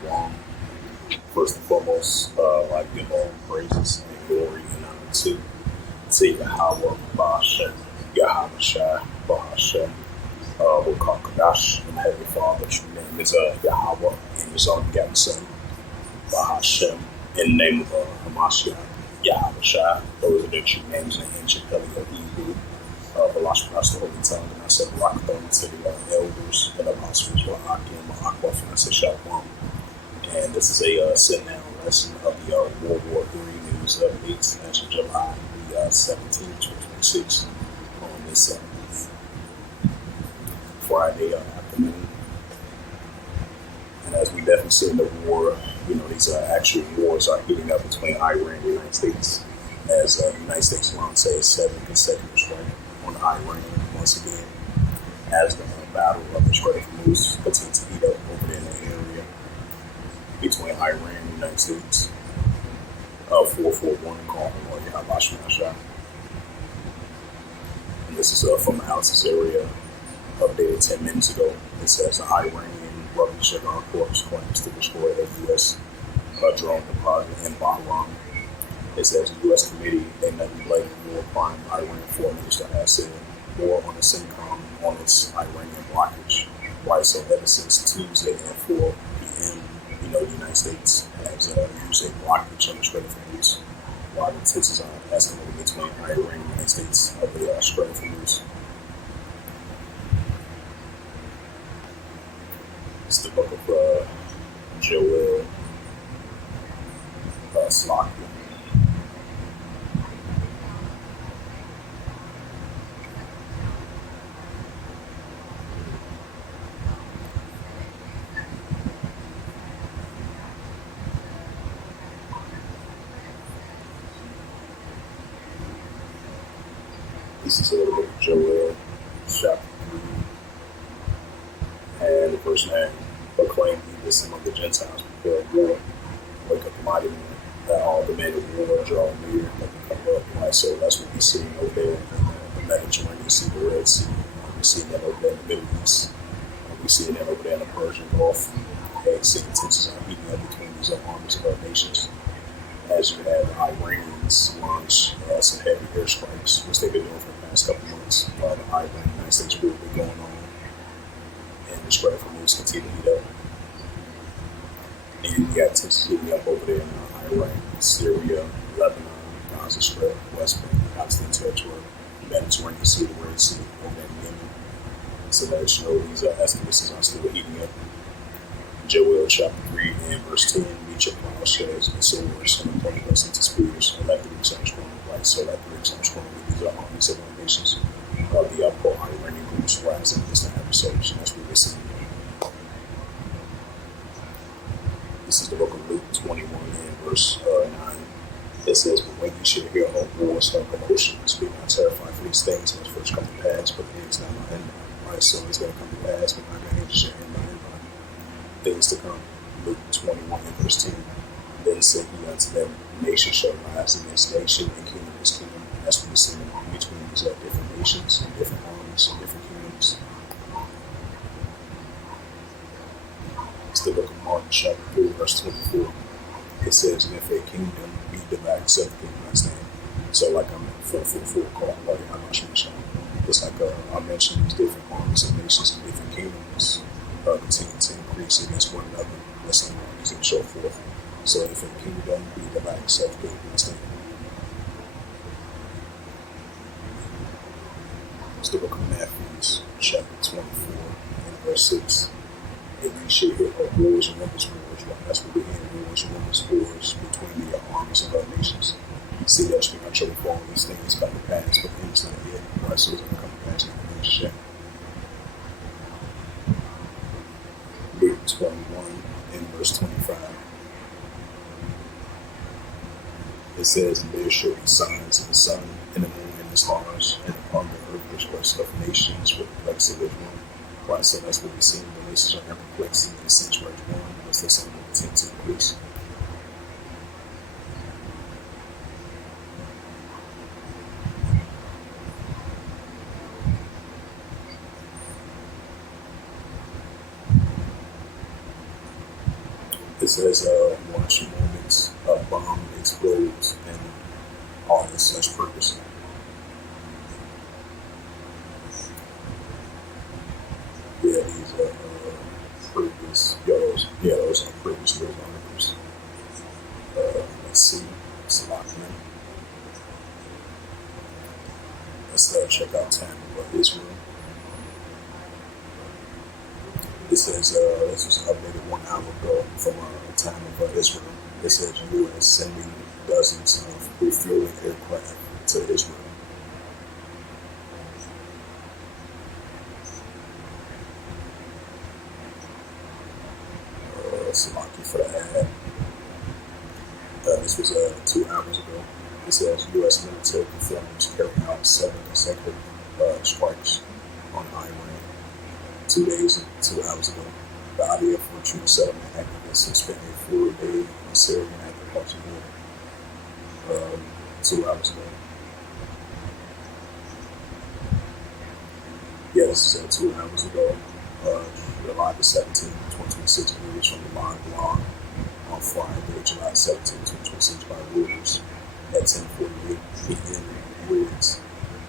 Shalom. First and foremost, I give all praises and glory and honor to Yahweh, Bahashem, Yahweh Shai, Bahashem, Wakakadash, and Heavenly Father. Your name is Yahweh, and His own begotten Son, Bahashem, in the name of Hamashiach, Yahweh Shai. Those are the true names in the ancient Paleo Hebrew. Balash the Holy Tongue, and I said, Rakathon to the elders and apostles, Wa'akim, Ma'akwaf, and I said, Shalom. And this is a sit-down lesson of the World War III news updates as of July the 17th, 2026 on this Friday afternoon. And as we definitely see in the war, these actual wars are heating up between Iran and the United States, as the United States launched a 7 consecutive strike on Iran once again, as the battle of the Strait of Hormuz continues to heat up over there in the area between Iran and the United States. 441 call on Yahabash Mashah. And this is from the Houses area, updated 10 minutes ago. It says the Iranian Revolutionary Corps claims to destroy a U.S. drone deposit in Bahrain. It says the U.S. committee in the related war crime Iran foreign minister has said more on the CENTCOM on its Iranian blockage. Right, so ever since Tuesday at 4 p.m., the United States has used a blockage on the Strait of Hormuz, while the tensions are escalating between Iran and the United States of the Strait of Hormuz. It's the book of Joel Slocky. This is a little bit of Joel, chapter 3, and the first man proclaimed this among the Gentiles, prepare war, wake up the mighty men, that all the men of war draw near, let them come up. Right, so that's what we're seeing over there in the Mediterranean Sea, the Red Sea. We're seeing that over there in the Middle East. We're seeing that over there in the Persian Gulf. And seeing tensions are heating up between these armies of other nations. As you have the Iranians launch some heavy airstrikes, which they've been doing for the past couple months, while the Iran and United States war been going on, and the Strait of Hormuz continue to heat up. And you got tensions heating up over there in Iraq, Syria, Lebanon, Gaza Strip, West Bank, Palestinian territory, Mediterranean Sea, the Red Sea, over there in Yemen. So that these estimates are still heating up. Joel chapter 3 and verse 10, reach your plowshares and swords and appoint us into spears, and let the Greeks strong, right? So let the Greeks strong with these armies of other nations. The pro-Iranian groups rising against the adversaries. That's what we're seeing. This is the book of Luke 21 and verse 9. It says, but when you should hear of wars and commotions, be not terrified for these things when first come to pass, but the end is not my end. Right? So it's going to come to pass, but not going to share in my end. Things to come. Luke 21 and verse 10. Then said he unto them, nation shall rise against nation, and kingdom is kingdom. That's what we're seeing between these different nations and different armies and different kingdoms. It's the book of Mark, chapter 3, verse 24. It says, and if a kingdom be divided, so the kingdom not stand. So, like I'm at 444 call, like I'm not sure. It's like I mentioned these different armies and nations and different kingdoms continue to increase against one another, listen armies and so forth. So if a kingdom be divided, so the kingdom not stand. It's the book of Matthew, chapter 24, and verse 6. If you should hear of wars and rumors of wars, right? That's what we're hearing, wars and rumors of wars between the armies of other nations. See, that's what I'm sure before all these things come to pass, but things not yet, right? So it's going to come to pass in the next chapter. Luke 21 and verse 25. It says, and there shall be signs of the sun, and the moon, and the stars, and upon the earth which rest of nations with perplexity of one. Right, so that's what we're seeing. The nations are perplexing in the sense where one, unless there's something that tends to increase. says, watch moments a bomb explodes and all this such purpose. Yeah, these are previous yellows. Yeah, those are previous yellows articles. Let's see. Salakia. Let's check out time of Israel. It says, this was updated 1 hour ago from time of Israel. It says U.S. sending dozens of refueling aircraft to Israel. Salaki for the ad. This was 2 hours ago. It says U.S. military performers carrying out 7 consecutive strikes on Iran 2 days and 2 hours ago. The IDF for troop settlement activists suspended food aid in Syria and agriculture border 2 hours ago. Yeah, this is 2 hours ago. July the 17th, 2026, news from the Mind blog on Friday, July 17th, 2026 by Reuters at 10:48 p.m. Reuters.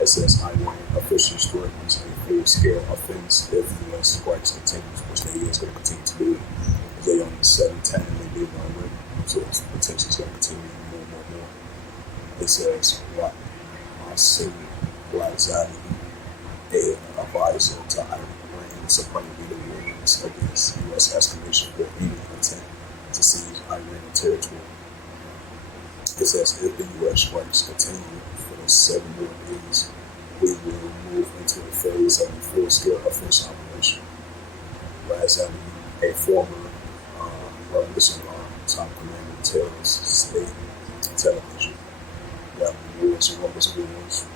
SS Iran officials threatens a full-scale offense if the U.S. strikes continues, which they is going to continue to do. They on the 7-10 they did already, so it's potentially going to continue more. It says, Masoud Barzani, an advisor to Iran Supreme Leader warns against U.S. escalation or any intent to seize Iranian territory. It says if the U.S. strikes continue for the 7 more days, we will move into a phase of a full-scale offensive operation. Razali, a former Revolution Guard top commander, tells state television that wars and wars.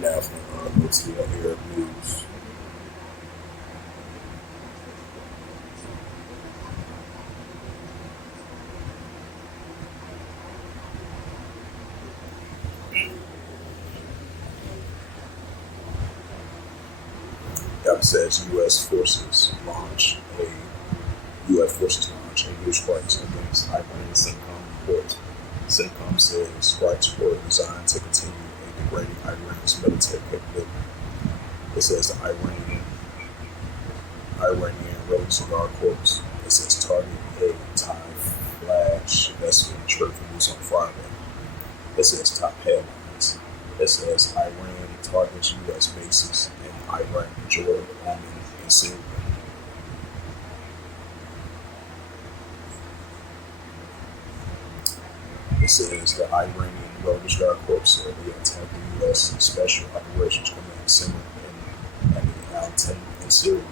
Now from Arab News. That says U.S. forces launch a new strikes against Iran. CENTCOM report. CENTCOM says strikes were designed to continue degrading Iran's military capability. It says the Iranian Revolutionary Guard Corps. It says target a Thai flash vessel in Trade News on Friday. It says top headlines. It says Iran targets U.S. bases in Iraq, Jordan, Oman, and Syria. It says the Iranian Revolutionary Guard Corps said they attacked the U.S. Special Operations Command Center in Al-Tan in Syria.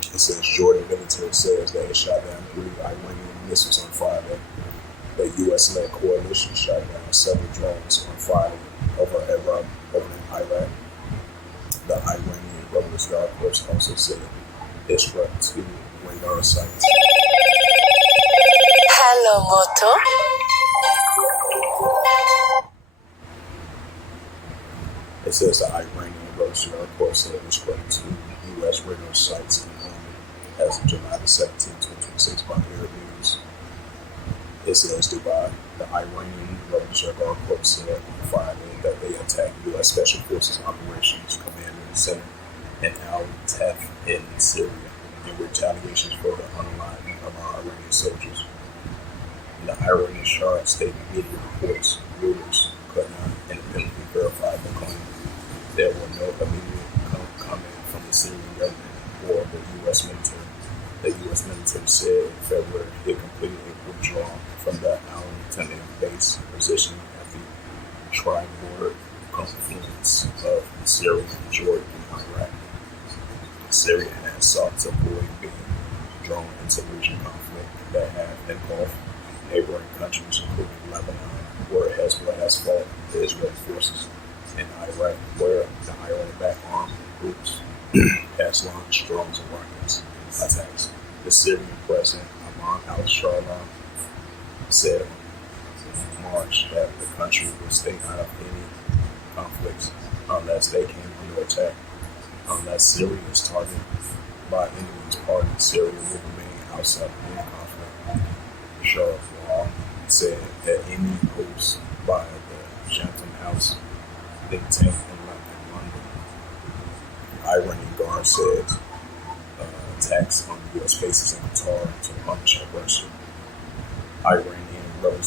It says Jordan military says that it shot down 3 Iranian missiles on Friday. The U.S.-led coalition shot down several drones on Friday over in Iraq. The Iranian Revolutionary Guard Corps also said it struck 2 radar sites. Hello, Moto. It says the Iranian Revolutionary Guard Corps said it struck 2 U.S. radar sites in Oman as of July the 17th, 2026 by Arab News. It says Dubai, the Iranian Revolutionary Guard Corps said on Friday that they attacked U.S. Special Forces Operations Command Center in Al-Taf in Syria in retaliation for the unaliving of our Iranian soldiers. And the Iranian Shah state media reports Reuters could not independently verify the claim. There were no immediate comment from the Syrian government or the U.S. military. The U.S. military said in February it completed a withdrawal from the Al-Tan base position at the tri-border confluence of Syria, Jordan, and Iraq. Syria has sought to avoid being drawn into regional conflict that have involved neighboring countries, including Lebanon, where Hezbollah has fought the Israeli forces, and Iraq, where the Iran-backed armed groups has launched drones and rockets attacks. The Syrian president, Ahmad al-Shara, said in March that the country will stay out of any conflicts, unless they came under attack, unless Syria is targeted by enemies party, Syria will remain outside of any conflict. Bashar al-Assad said that any hopes by the Chatham House think tank in London. Iranian Guard says attacks on U.S. bases in Qatar to punish aggression. Iranian Guard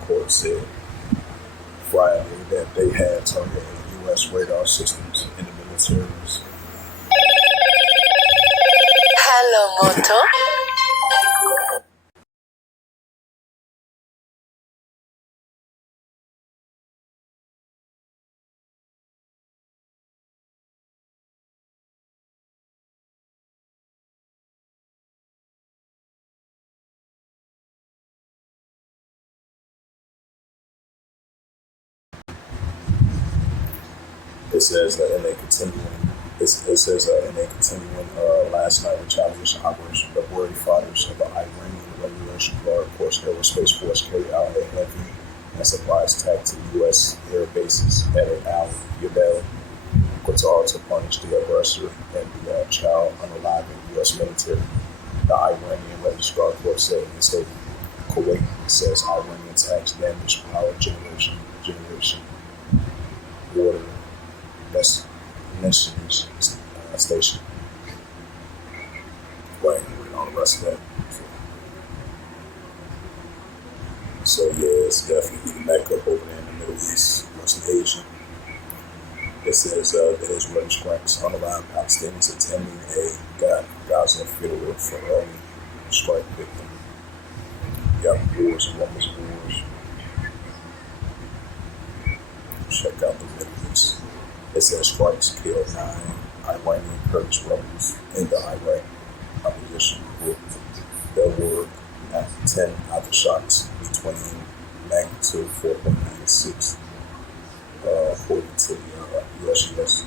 Corps said Friday that they had targeted U.S. radar systems in the military's. Hello, Moto. It says in a continuing. It says in a continuing last night retaliation operation, the worried fighters of the Iranian Regulation Guard Force Aerospace Force carried out a heavy and surprise attack to U.S. air bases at Al Yabal, Qatar, to punish the aggressor and the child unaliving U.S. military. The Iranian Registrar Corps said in a statement. Kuwait says Iranian attacks damaged power generation, water, station. Right, and read all the rest of that. So yeah, it's definitely the backup over there in the Middle East, Western Asia. It says the Israeli strikes unalive Palestinians attending a Gaza funeral for early strike victim. Got wars and rumors of wars. Check out the Middle East. It says strikes killed 9 Iranian Kurdish rebels in the Iraq opposition group. There were 10 aftershocks between magnitude 4.96, according to the U.S.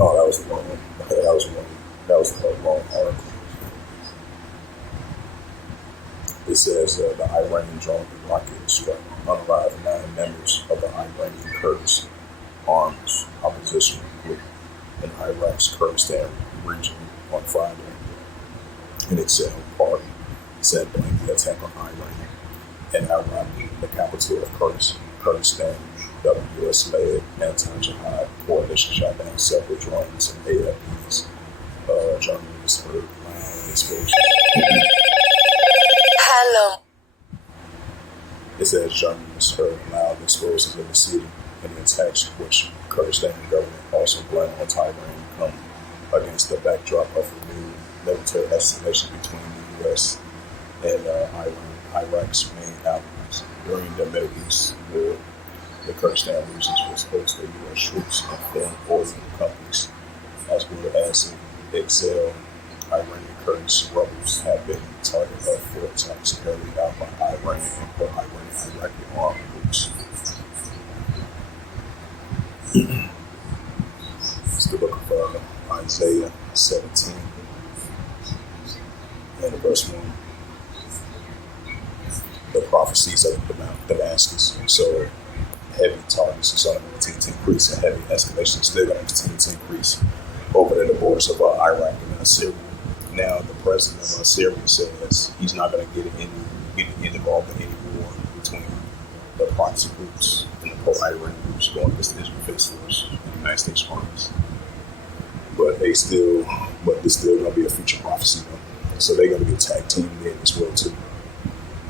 Oh, that was the wrong one. That was the wrong article. It says the Iranian drone rocket struck unalived 9 members of the Iranian Kurdish arms opposition group in Iraq's Kurdistan region on Friday. An Excel party said blamed the attack on Iran and Iraq, the capital of Kurdistan. The U.S.-led anti-jihad coalition shot down several drones and AFPs. Journalists heard loud explosions. Hello. It says journalists heard loud explosions in the city, and the attacks, which Kurdistan government also blamed on Tehran, come against the backdrop of renewed military escalation between the U.S. and Iraq's main allies. During the Middle East war, the Kurdistan regions was host to U.S. troops and foreign oil companies, as well as Excel. Iranian Kurdish rebels have been target of 4 attacks carried out by Iran and pro-Iranian Iraqi armed groups. It's the book of Isaiah 17 and verse 1. The prophecies of Mount Damascus. So heavy targets is going to continue to increase, and heavy escalation is still going to continue to increase over the borders of Iraq and Syria. Now, the president of Syria says he's not going to get involved in any war between the proxy groups and the pro-Iran groups going against the Israel Defense Force and the United States armies. But it's still going to be a future prophecy, though. So they're going to be tag teamed in as well too.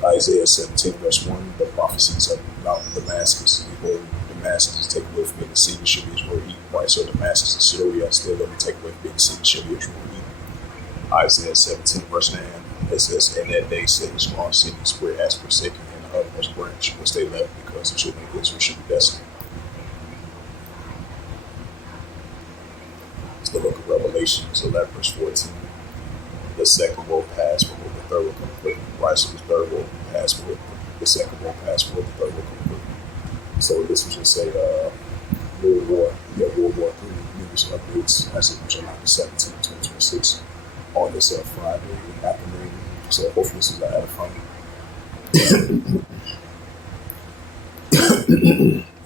Isaiah 17 verse 1, the prophecies of Mount Damascus. Behold, Damascus is taken away from being the city, shall be Israel eaten. Right, so Damascus and Syria are still going to be taken away from being the city, shall be Israel eaten. Isaiah 17 verse 9, it says, in that day say the strong cities were as forsaken, and the uttermost branch which they left, because the children of Israel should be desolate. It's the book of Revelation, 11 verse 14. The second will pass before the third will come quickly. Right, so the third will pass before the second will pass before the third will come quickly. So this was just a World War III news updates as of July 17, 2026. on this Friday afternoon. So hopefully this is edifying.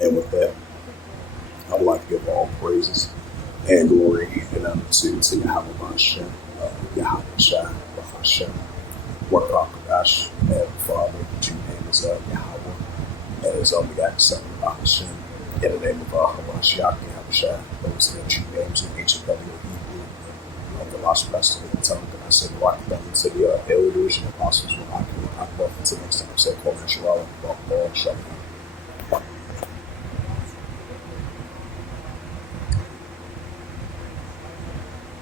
And with that, I would like to give all praises and glory and honor to Yahweh Hashem, Yahweh Shai, Hashem, Warakash, and Father, the name is Yahweh, and his only begotten Son, Hashem, in the name of Hamashiach, Yahweh Shai, those are the true names in ancient Hebrew, of the lost rest of the tongue, and I said, rock them to the elders and apostles, when I love until next time, I said, call Shalom, Shalom.